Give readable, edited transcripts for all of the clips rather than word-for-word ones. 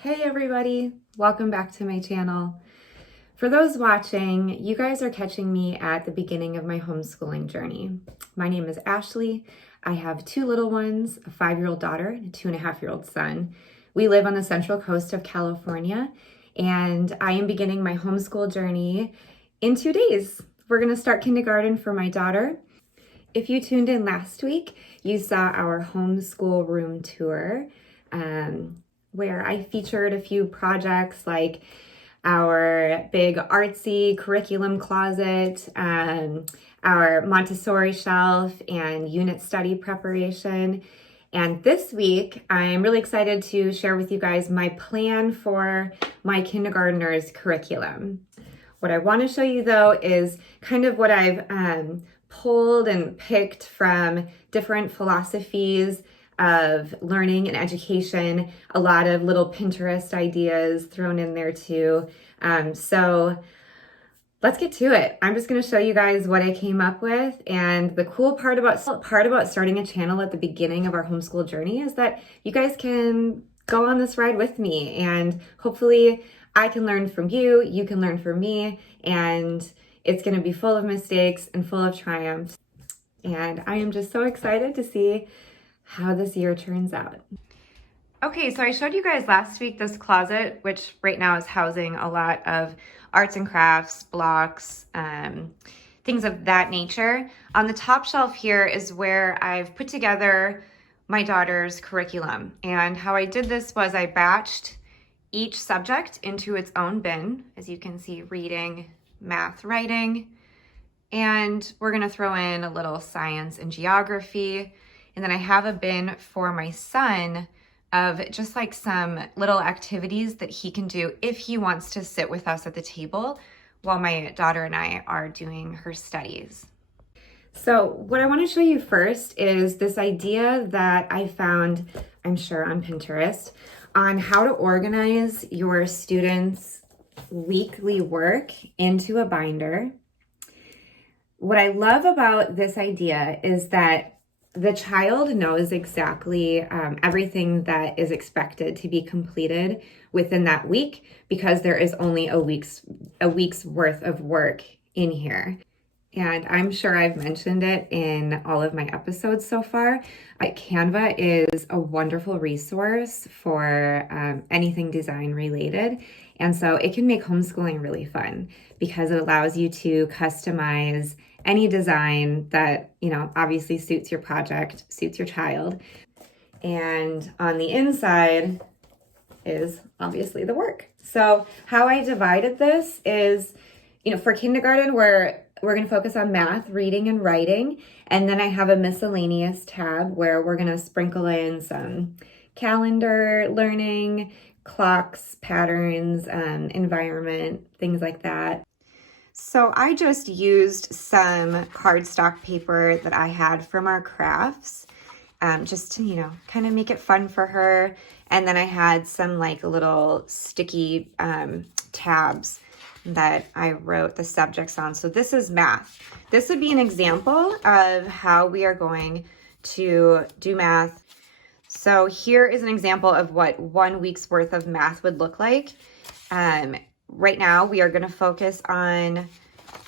Hey everybody, welcome back to my channel. For those watching, you guys are catching me at the beginning of my homeschooling journey. My name is Ashley. I have two little ones, a 5-year-old daughter and a 2.5-year-old son. We live on the central coast of California, and I am beginning my homeschool journey in 2 days. We're gonna start kindergarten for my daughter. If you tuned in last week, you saw our homeschool room tour, where I featured a few projects like our big artsy curriculum closet, our Montessori shelf, and unit study preparation. And this week, I'm really excited to share with you guys my plan for my kindergartners curriculum. What I want to show you though is kind of what I've pulled and picked from different philosophies of learning and education, a lot of little Pinterest ideas thrown in there too. So let's get to it. I'm just going to show you guys what I came up with. And the cool part about starting a channel at the beginning of our homeschool journey is that you guys can go on this ride with me, and hopefully I can learn from you, you can learn from me, and it's going to be full of mistakes and full of triumphs. And I am just so excited to see how this year turns out. Okay, so I showed you guys last week this closet, which right now is housing a lot of arts and crafts, blocks, things of that nature. On the top shelf here is where I've put together my daughter's curriculum. And how I did this was I batched each subject into its own bin. As you can see, reading, math, writing, and we're gonna throw in a little science and geography. And then I have a bin for my son of just like some little activities that he can do if he wants to sit with us at the table while my daughter and I are doing her studies. So what I want to show you first is this idea that I found, I'm sure on Pinterest, on how to organize your students' weekly work into a binder. What I love about this idea is that the child knows exactly everything that is expected to be completed within that week, because there is only a week's worth of work in here. And I'm sure I've mentioned it in all of my episodes so far. Canva is a wonderful resource for anything design related. And so it can make homeschooling really fun because it allows you to customize any design that, obviously suits your project, suits your child. And on the inside is obviously the work. So how I divided this is, for kindergarten, we're going to focus on math, reading, and writing. And then I have a miscellaneous tab where we're going to sprinkle in some calendar learning, clocks, patterns, environment, things like that. So I just used some cardstock paper that I had from our crafts, just to, kind of make it fun for her. And then I had some like little sticky tabs that I wrote the subjects on. So this is math. This would be an example of how we are going to do math. So here is an example of what 1 week's worth of math would look like. Right now, we are going to focus on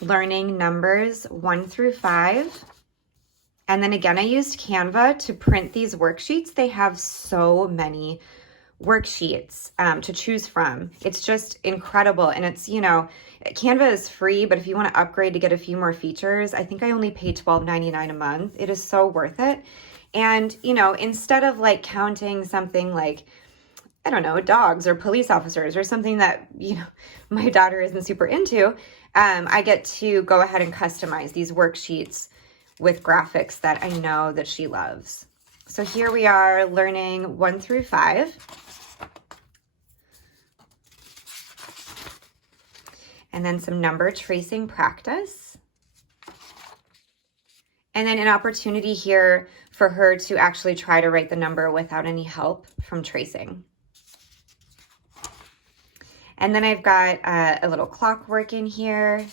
learning numbers 1 through 5. And then again, I used Canva to print these worksheets. They have so many worksheets to choose from. It's just incredible. And it's, Canva is free, but if you want to upgrade to get a few more features, I think I only paid $12.99 a month. It is so worth it. And, instead of like counting something like, I don't know, dogs or police officers or something that, my daughter isn't super into, I get to go ahead and customize these worksheets with graphics that I know that she loves. So here we are learning 1 through 5. And then some number tracing practice. And then an opportunity here for her to actually try to write the number without any help from tracing. And then I've got a little clockwork in here.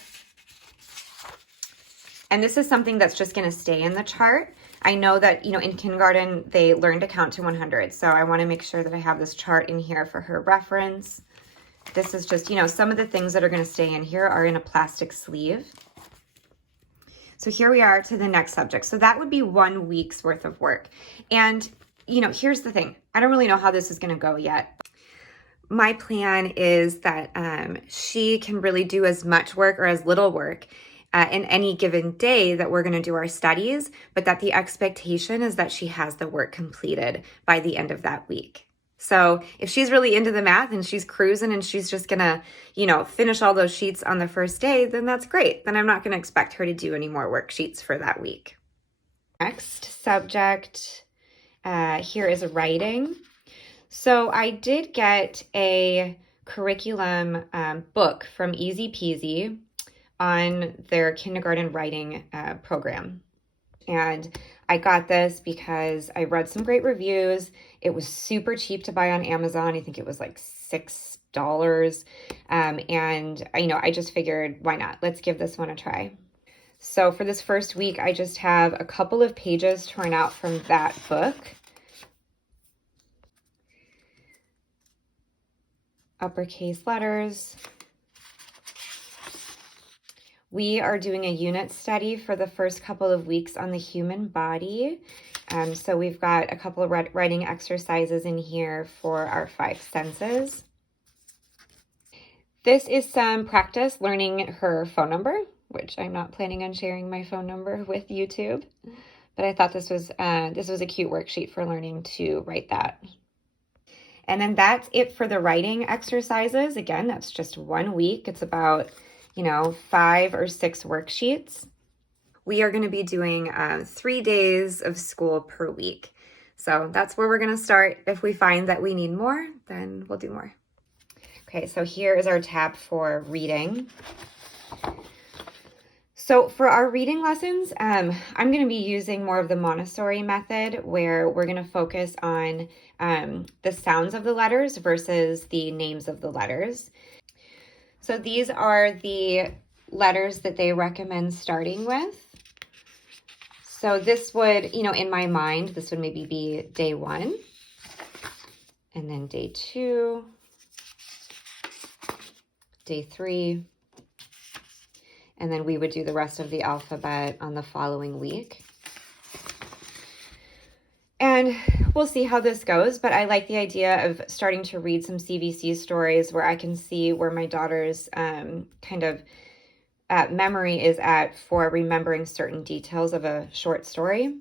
And this is something that's just going to stay in the chart. I know that, you know, in kindergarten, they learn to count to 100. So I want to make sure that I have this chart in here for her reference. This is just, you know, some of the things that are going to stay in here are in a plastic sleeve. So here we are to the next subject. So that would be 1 week's worth of work. And, you know, here's the thing. I don't really know how this is going to go yet. My plan is that she can really do as much work or as little work in any given day that we're going to do our studies, but that the expectation is that she has the work completed by the end of that week. So if she's really into the math and she's cruising and she's just going to, you know, finish all those sheets on the first day, then that's great. Then I'm not going to expect her to do any more worksheets for that week. Next subject here is writing. So I did get a curriculum book from Easy Peasy on their kindergarten writing program. And I got this because I read some great reviews. It was super cheap to buy on Amazon. I think it was like $6. And you know, I just figured, why not? Let's give this one a try. So for this first week, I just have a couple of pages torn out from that book. Uppercase letters. We are doing a unit study for the first couple of weeks on the human body. So we've got a couple of writing exercises in here for our 5 senses. This is some practice learning her phone number, which I'm not planning on sharing my phone number with YouTube, but I thought this was a cute worksheet for learning to write that. And then that's it for the writing exercises. Again, that's just 1 week. It's about, you know, 5 or 6 worksheets. We are going to be doing 3 days of school per week. So that's where we're going to start. If we find that we need more, then we'll do more. Okay, so here is our tab for reading. So for our reading lessons, I'm going to be using more of the Montessori method, where we're going to focus on the sounds of the letters versus the names of the letters. So these are the letters that they recommend starting with. So this would, you know, in my mind, this would maybe be day 1, and then day 2, day 3, and then we would do the rest of the alphabet on the following week. And we'll see how this goes, but I like the idea of starting to read some CVC stories where I can see where my daughter's kind of memory is at for remembering certain details of a short story.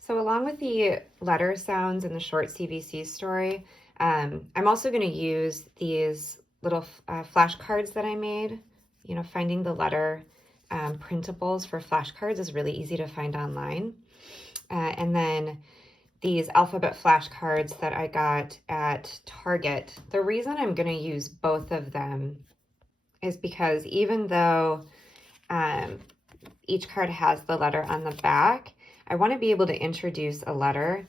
So along with the letter sounds in the short CVC story, I'm also going to use these little flashcards that I made. You know, finding the letter printables for flashcards is really easy to find online. And then these alphabet flashcards that I got at Target. The reason I'm going to use both of them is because even though each card has the letter on the back, I want to be able to introduce a letter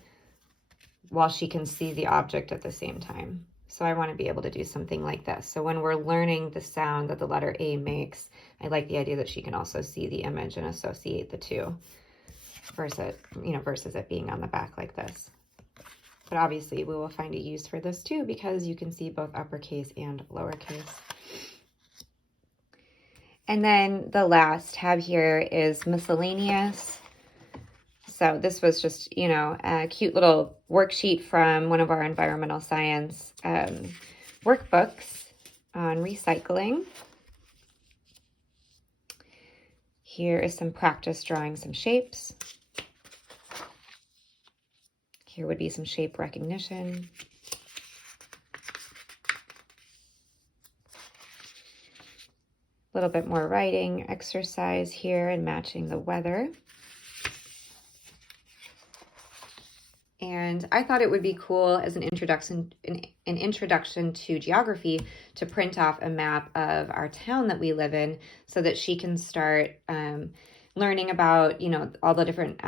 while she can see the object at the same time. So I want to be able to do something like this. So when we're learning the sound that the letter A makes, I like the idea that she can also see the image and associate the two versus it being on the back like this. But obviously we will find a use for this too, because you can see both uppercase and lowercase. And then the last tab here is miscellaneous. So this was just, you know, a cute little worksheet from one of our environmental science workbooks on recycling. Here is some practice drawing some shapes. Here would be some shape recognition. A little bit more writing exercise here and matching the weather. And I thought it would be cool as an introduction to geography to print off a map of our town that we live in, so that she can start learning about, you know, all the different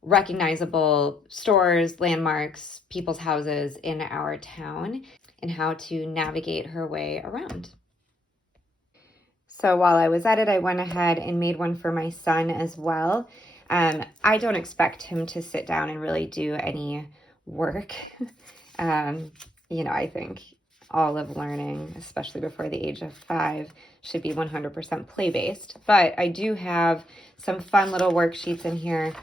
recognizable stores, landmarks, people's houses in our town, and how to navigate her way around. So while I was at it, I went ahead and made one for my son as well. I don't expect him to sit down and really do any work. You know, I think all of learning, especially before the age of 5, should be 100% play-based. But I do have some fun little worksheets in here,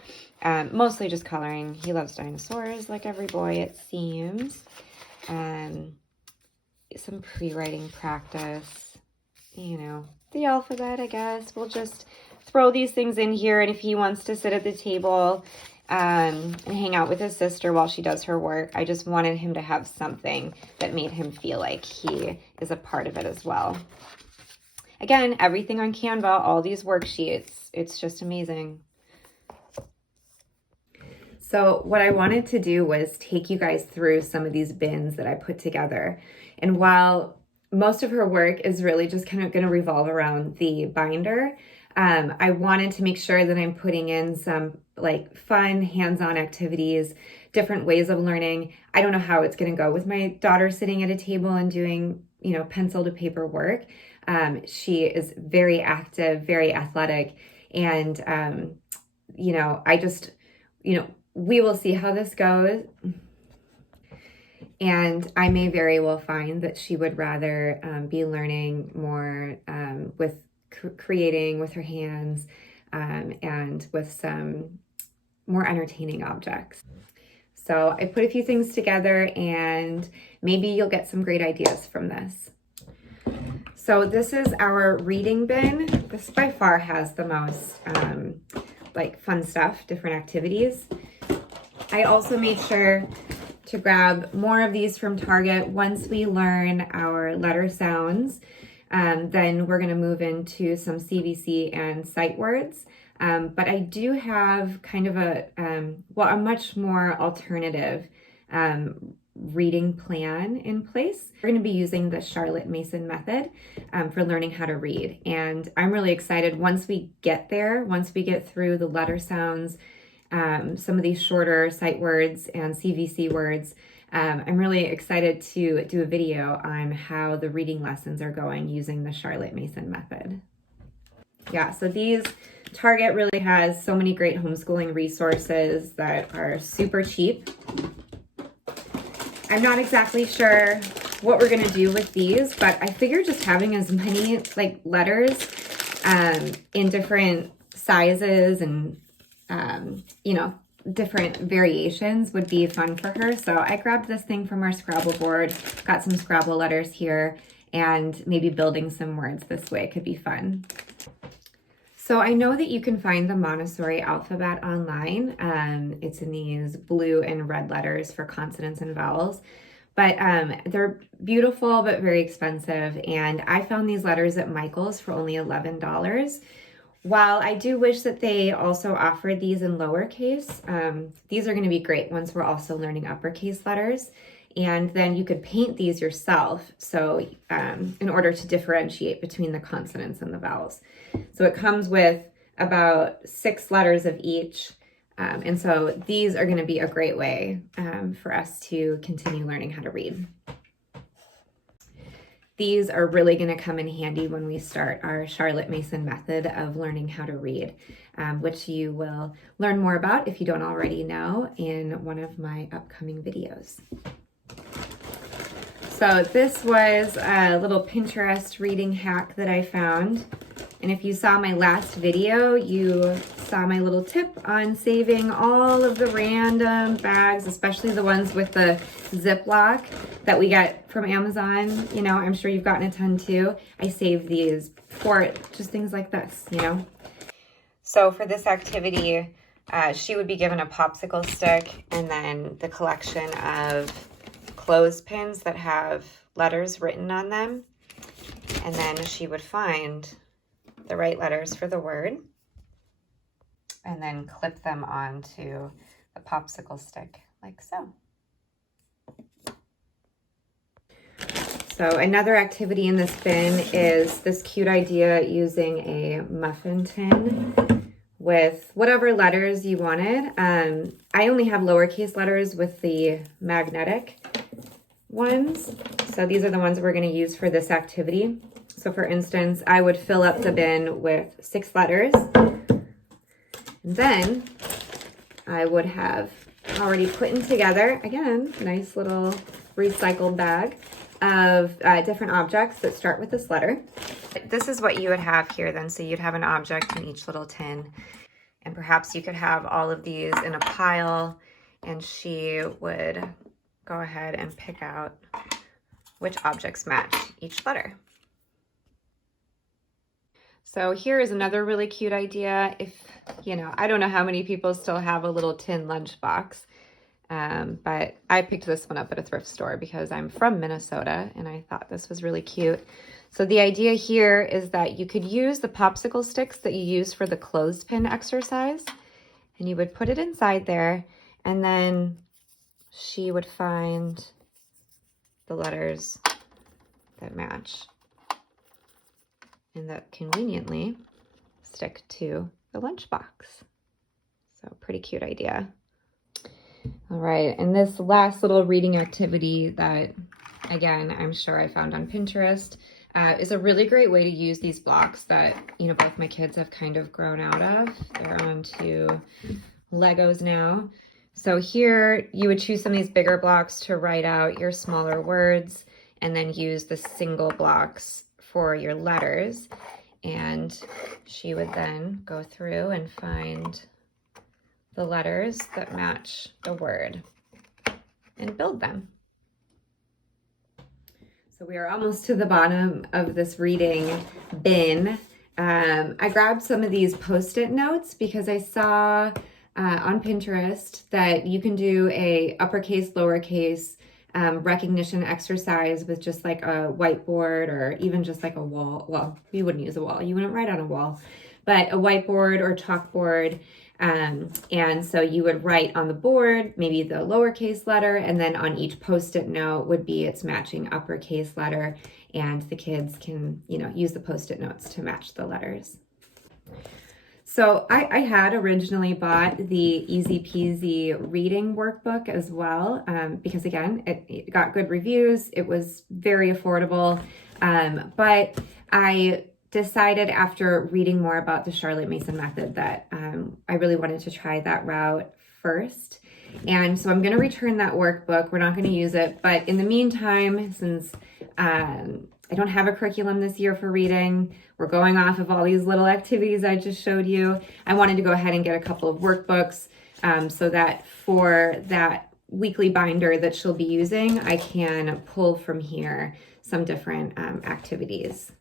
mostly just coloring. He loves dinosaurs like every boy, it seems. Some pre-writing practice, you know, the alphabet, I guess. We'll just throw these things in here, and if he wants to sit at the table and hang out with his sister while she does her work, I just wanted him to have something that made him feel like he is a part of it as well. Again, everything on Canva, all these worksheets, it's just amazing. So what I wanted to do was take you guys through some of these bins that I put together. And while most of her work is really just kind of going to revolve around the binder, I wanted to make sure that I'm putting in some like fun hands-on activities, different ways of learning. I don't know how it's going to go with my daughter sitting at a table and doing, you know, pencil to paper work. She is very active, very athletic, and, you know, I just, you know, we will see how this goes. And I may very well find that she would rather be learning more with creating with her hands and with some more entertaining objects. So I put a few things together, and maybe you'll get some great ideas from this. So this is our reading bin. This by far has the most like fun stuff, different activities. I also made sure to grab more of these from Target. Once we learn our letter sounds, then we're going to move into some CVC and sight words. But I do have kind of a much more alternative reading plan in place. We're going to be using the Charlotte Mason method for learning how to read. And I'm really excited once we get there, once we get through the letter sounds, some of these shorter sight words and CVC words. I'm really excited to do a video on how the reading lessons are going using the Charlotte Mason method. Yeah, so Target really has so many great homeschooling resources that are super cheap. I'm not exactly sure what we're gonna do with these, but I figure just having as many like letters in different sizes and you know, different variations would be fun for her. So I grabbed this thing from our Scrabble board, got some Scrabble letters here, and maybe building some words this way could be fun. So I know that you can find the Montessori alphabet online. It's in these blue and red letters for consonants and vowels, but they're beautiful but very expensive. And I found these letters at Michael's for only $11. While I do wish that they also offered these in lowercase, these are going to be great once we're also learning uppercase letters. And then you could paint these yourself, so in order to differentiate between the consonants and the vowels. So it comes with about 6 letters of each, and so these are going to be a great way for us to continue learning how to read. These are really going to come in handy when we start our Charlotte Mason method of learning how to read, which you will learn more about if you don't already know in one of my upcoming videos. So this was a little Pinterest reading hack that I found. And if you saw my last video, you saw my little tip on saving all of the random bags, especially the ones with the Ziploc that we get from Amazon. You know, I'm sure you've gotten a ton too. I saved these for just things like this, you know. So for this activity, she would be given a popsicle stick and then the collection of clothespins that have letters written on them. And then she would find the right letters for the word and then clip them onto the popsicle stick like so. So another activity in this bin is this cute idea using a muffin tin with whatever letters you wanted. I only have lowercase letters with the magnetic ones. So these are the ones we're going to use for this activity. So for instance, I would fill up the bin with 6 letters. And then I would have already put in together, again, nice little recycled bag of different objects that start with this letter. This is what you would have here then. So you'd have an object in each little tin. And perhaps you could have all of these in a pile, and she would go ahead and pick out which objects match each letter. So here is another really cute idea. If, you know, I don't know how many people still have a little tin lunchbox, but I picked this one up at a thrift store because I'm from Minnesota and I thought this was really cute. So the idea here is that you could use the popsicle sticks that you use for the clothespin exercise, and you would put it inside there, and then she would find the letters that match and that conveniently stick to the lunchbox. So pretty cute idea. All right, and this last little reading activity that, again, I'm sure I found on Pinterest, is a really great way to use these blocks that, you know, both my kids have kind of grown out of. They're on to Legos now. So here you would choose some of these bigger blocks to write out your smaller words, and then use the single blocks for your letters. And she would then go through and find the letters that match the word and build them. So we are almost to the bottom of this reading bin. I grabbed some of these Post-it notes because I saw on Pinterest that you can do a uppercase, lowercase recognition exercise with just like a whiteboard or even just like a wall. Well, you wouldn't use a wall. You wouldn't write on a wall, but a whiteboard or chalkboard. And so you would write on the board, maybe the lowercase letter, and then on each Post-it note would be its matching uppercase letter, and the kids can, you know, use the Post-it notes to match the letters. So I had originally bought the Easy Peasy reading workbook as well, because again, it got good reviews. It was very affordable, but I decided after reading more about the Charlotte Mason method that I really wanted to try that route first. And so I'm going to return that workbook. We're not going to use it, but in the meantime, since I don't have a curriculum this year for reading, we're going off of all these little activities I just showed you. I wanted to go ahead and get a couple of workbooks so that for that weekly binder that she'll be using, I can pull from here some different activities.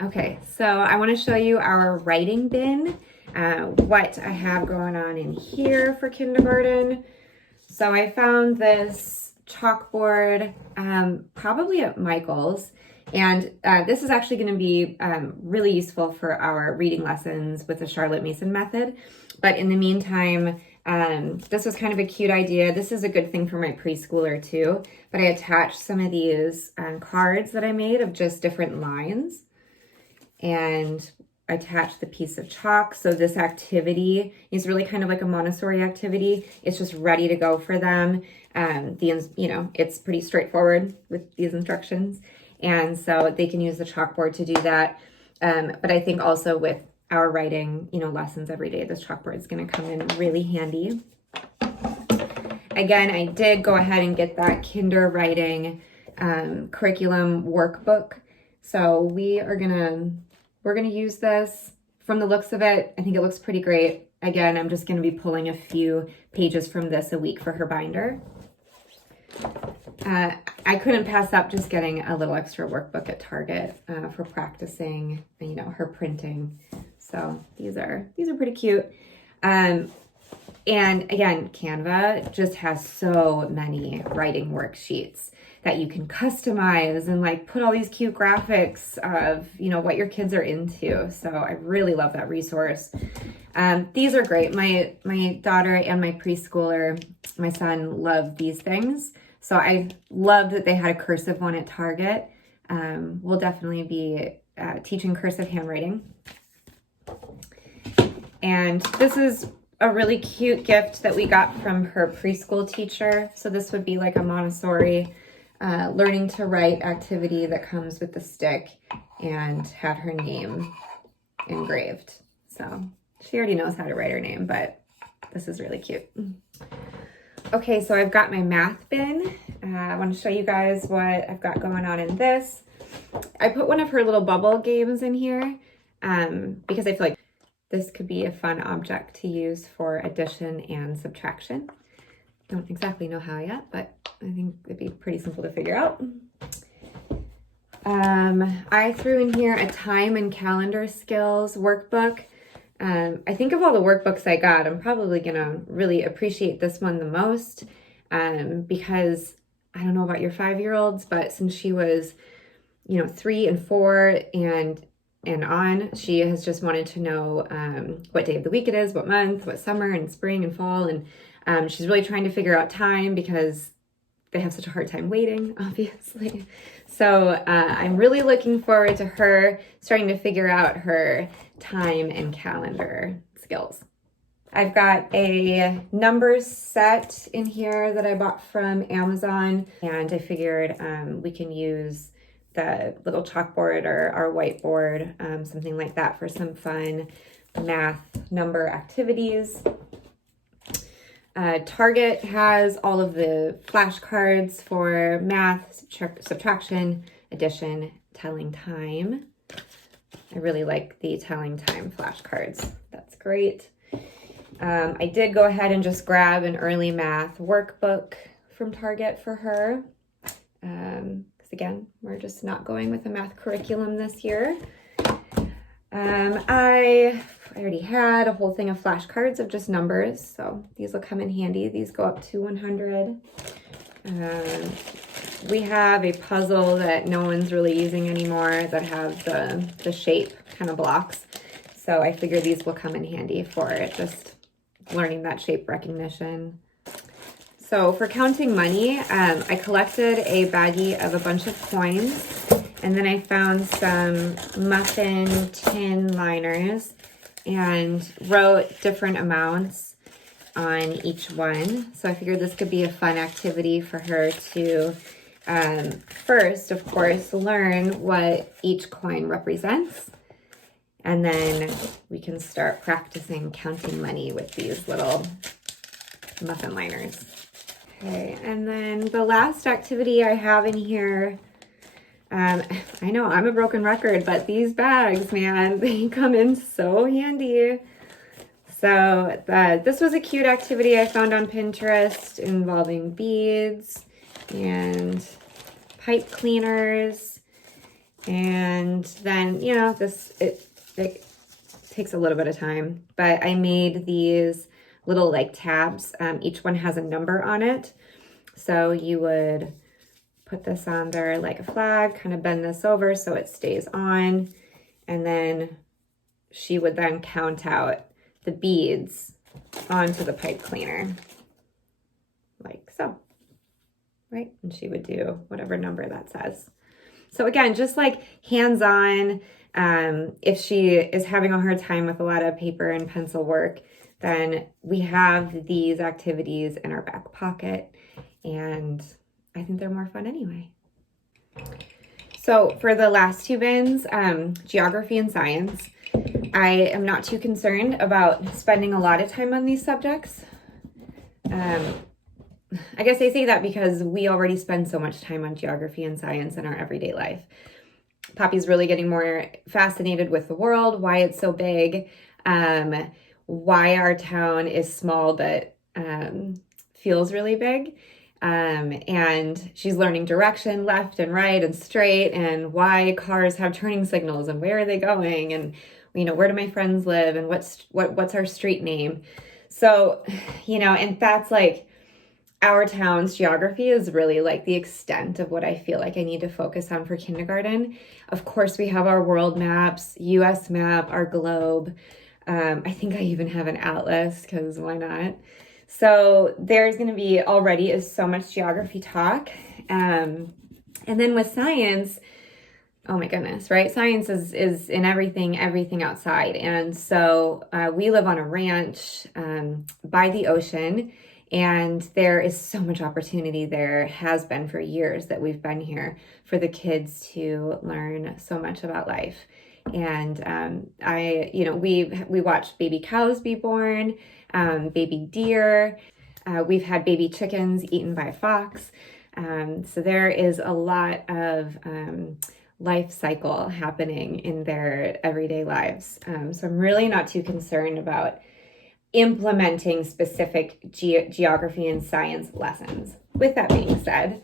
Okay, so I want to show you our writing bin, what I have going on in here for kindergarten. So I found this chalkboard probably at Michael's, and this is actually going to be really useful for our reading lessons with the Charlotte Mason method. But in the meantime, this was kind of a cute idea. This is a good thing for my preschooler too, but I attached some of these cards that I made of just different lines, and attach the piece of chalk. So this activity is really kind of like a Montessori activity. It's just ready to go for them. It's pretty straightforward with these instructions. And so they can use the chalkboard to do that. But I think also with our writing, lessons every day, this chalkboard is going to come in really handy. Again, I did go ahead and get that kinder writing curriculum workbook. So we're gonna use this. From the looks of it, I think it looks pretty great. Again, I'm just gonna be pulling a few pages from this a week for her binder. I couldn't pass up just getting a little extra workbook at Target for practicing, her printing. So these are pretty cute. And again, Canva just has so many writing worksheets that you can customize and put all these cute graphics of, what your kids are into. So I really love that resource. These are great. My daughter and my preschooler, my son, love these things. So I love that they had a cursive one at Target. We'll definitely be teaching cursive handwriting. And this is a really cute gift that we got from her preschool teacher. So this would be like a Montessori learning to write activity that comes with the stick and had her name engraved. So she already knows how to write her name, but this is really cute. Okay, so I've got my math bin. I want to show you guys what I've got going on in this. I put one of her little bubble games in here because I feel like this could be a fun object to use for addition and subtraction. Don't exactly know how yet, but I think it'd be pretty simple to figure out. I threw in here a time and calendar skills workbook. I think of all the workbooks I got, I'm probably gonna really appreciate this one the most because I don't know about your 5-year-olds, but since she was, 3 and 4 and on, she has just wanted to know what day of the week it is, what month, what summer and spring and fall, and she's really trying to figure out time because they have such a hard time waiting, obviously. So I'm really looking forward to her starting to figure out her time and calendar skills. I've got a numbers set in here that I bought from Amazon, and I figured we can use the little chalkboard or our whiteboard, something like that, for some fun math number activities. Target has all of the flashcards for math, subtraction, addition, telling time. I really like the telling time flashcards. That's great. I did go ahead and just grab an early math workbook from Target for her. Because again, we're just not going with a math curriculum this year. I already had a whole thing of flashcards of just numbers, so these will come in handy. These go up to 100. We have a puzzle that no one's really using anymore that have the shape kind of blocks, so I figure these will come in handy for just learning that shape recognition. So for counting money, I collected a baggie of a bunch of coins, and then I found some muffin tin liners and wrote different amounts on each one. So I figured this could be a fun activity for her to first, of course, learn what each coin represents. And then we can start practicing counting money with these little muffin liners. Okay, and then the last activity I have in here, I know I'm a broken record, but these bags, man, they come in so handy. So this was a cute activity I found on Pinterest involving beads and pipe cleaners. And then, it takes a little bit of time, but I made these little like tabs. Each one has a number on it. So you would put this on there like a flag, kind of bend this over so it stays on. And then she would then count out the beads onto the pipe cleaner, like so, right? And she would do whatever number that says. So again, just like hands-on, if she is having a hard time with a lot of paper and pencil work, then we have these activities in our back pocket, and I think they're more fun anyway. So for the last two bins, geography and science, I am not too concerned about spending a lot of time on these subjects. I guess I say that because we already spend so much time on geography and science in our everyday life. Poppy's really getting more fascinated with the world, why it's so big, why our town is small but feels really big. And she's learning direction, left and right and straight, and why cars have turning signals and where are they going, and where do my friends live, and what's our street name. So, and that's like, our town's geography is really like the extent of what I feel like I need to focus on for kindergarten. Of course, we have our world maps, US map, our globe. I think I even have an atlas, because why not? So there's going to be already is so much geography talk. And then with science, oh my goodness, right? Science is in everything outside. And so we live on a ranch by the ocean, And there is so much opportunity there, has been for years that we've been here, for the kids to learn so much about life. And we watched baby cows be born, baby deer. We've had baby chickens eaten by a fox. So there is a lot of life cycle happening in their everyday lives. So I'm really not too concerned about implementing specific geography and science lessons. With that being said,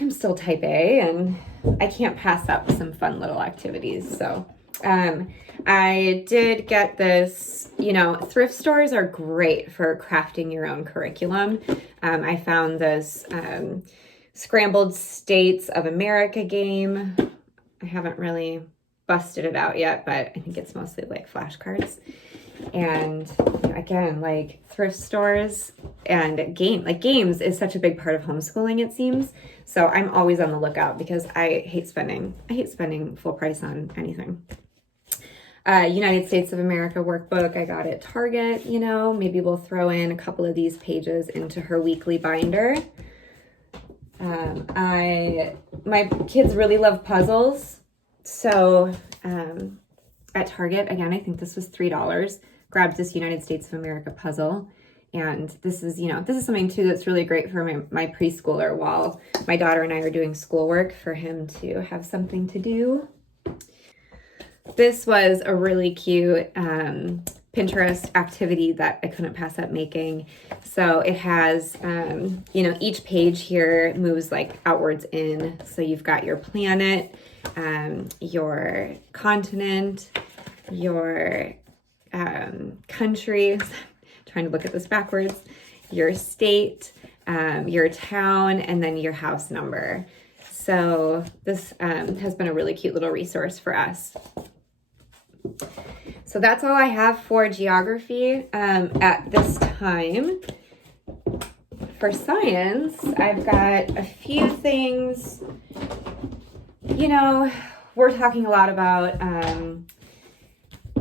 I'm still type A and I can't pass up some fun little activities. So I did get this, thrift stores are great for crafting your own curriculum. I found this Scrambled States of America game. I haven't really busted it out yet, but I think it's mostly like flashcards. And again, like thrift stores and games is such a big part of homeschooling, it seems. So I'm always on the lookout because I hate spending full price on anything. United States of America workbook, I got at Target, maybe we'll throw in a couple of these pages into her weekly binder. My kids really love puzzles. So, at Target, again, I think this was $3, grabbed this United States of America puzzle. And this is something too that's really great for my preschooler while my daughter and I are doing schoolwork, for him to have something to do. This was a really cute Pinterest activity that I couldn't pass up making. So it has, each page here moves like outwards in. So you've got your planet, your continent, your country, trying to look at this backwards, your state, your town, and then your house number. So this has been a really cute little resource for us. So that's all I have for geography at this time. For science, I've got a few things. We're talking a lot about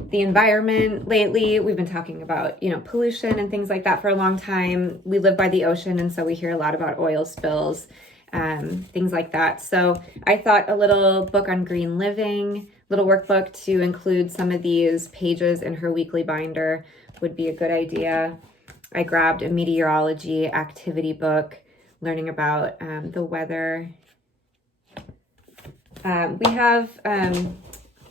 the environment lately. We've been talking about, pollution and things like that for a long time. We live by the ocean, and so we hear a lot about oil spills, things like that. So I thought a little book on green living, little workbook to include some of these pages in her weekly binder would be a good idea. I grabbed a meteorology activity book, learning about the weather.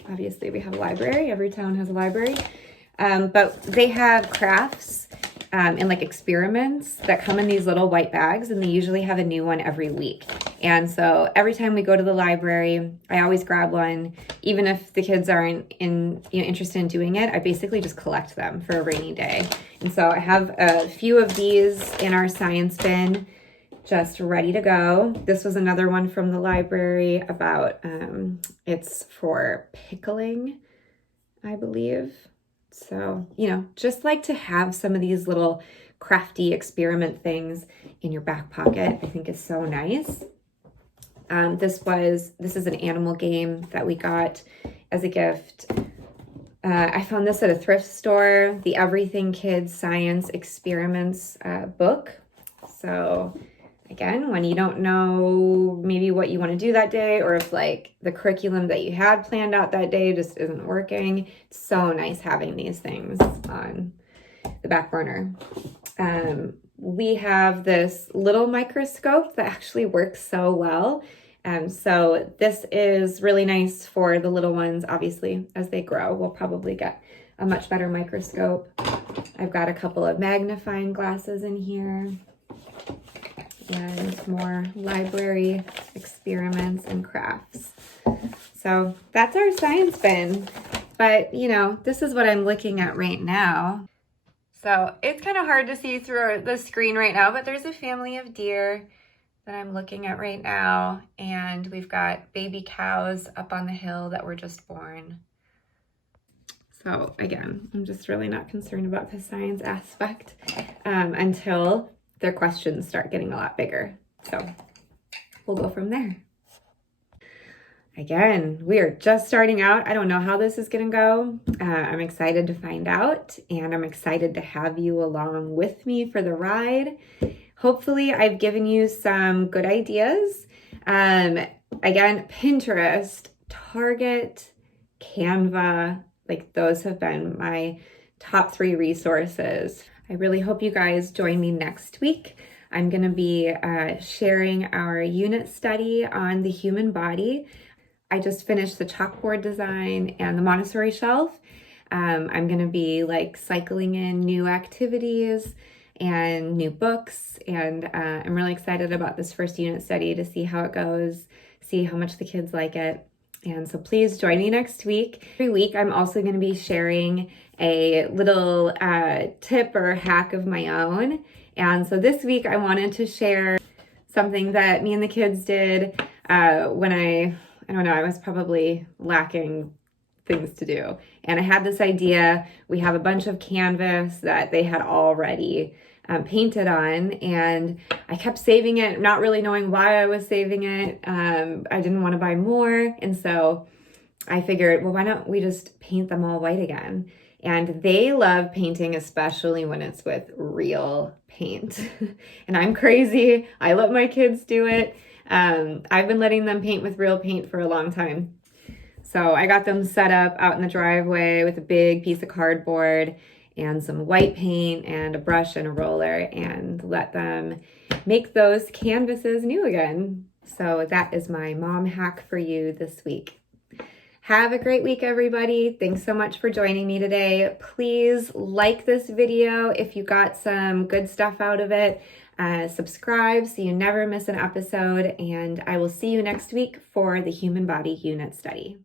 Obviously we have a library. Every town has a library. But they have crafts and like experiments that come in these little white bags, and they usually have a new one every week. And so every time we go to the library, I always grab one. Even if the kids aren't interested in doing it, I basically just collect them for a rainy day. And so I have a few of these in our science bin, just ready to go. This was another one from the library about, it's for pickling, I believe. So, just like to have some of these little crafty experiment things in your back pocket, I think is so nice. This is an animal game that we got as a gift. I found this at a thrift store, the Everything Kids Science Experiments book. So again, when you don't know maybe what you want to do that day, or if like the curriculum that you had planned out that day just isn't working, it's so nice having these things on the back burner. We have this little microscope that actually works so well. So this is really nice for the little ones. Obviously, as they grow, we'll probably get a much better microscope. I've got a couple of magnifying glasses in here, and more library experiments and crafts. So that's our science bin. But, this is what I'm looking at right now. So it's kind of hard to see through the screen right now, but there's a family of deer that I'm looking at right now. And we've got baby cows up on the hill that were just born. So again, I'm just really not concerned about the science aspect until their questions start getting a lot bigger. So we'll go from there. Again, we are just starting out. I don't know how this is going to go. I'm excited to find out, and I'm excited to have you along with me for the ride. Hopefully, I've given you some good ideas. Again, Pinterest, Target, Canva, like those have been my top 3 resources. I really hope you guys join me next week. I'm going to be sharing our unit study on the human body. I just finished the chalkboard design and the Montessori shelf. I'm going to be like cycling in new activities and new books, and I'm really excited about this first unit study to see how it goes, see how much the kids like it. And so please join me next week. Every week I'm also going to be sharing a little tip or hack of my own. And so this week I wanted to share something that me and the kids did when I don't know, I was probably lacking things to do. And I had this idea. We have a bunch of canvas that they had already painted on, and I kept saving it, not really knowing why I was saving it. I didn't want to buy more. And so I figured, well, why don't we just paint them all white again? And they love painting, especially when it's with real paint. And I'm crazy. I let my kids do it. I've been letting them paint with real paint for a long time. So I got them set up out in the driveway with a big piece of cardboard and some white paint and a brush and a roller, and let them make those canvases new again. So that is my mom hack for you this week. Have a great week, everybody. Thanks so much for joining me today. Please like this video if you got some good stuff out of it. Subscribe so you never miss an episode, and I will see you next week for the human body unit study.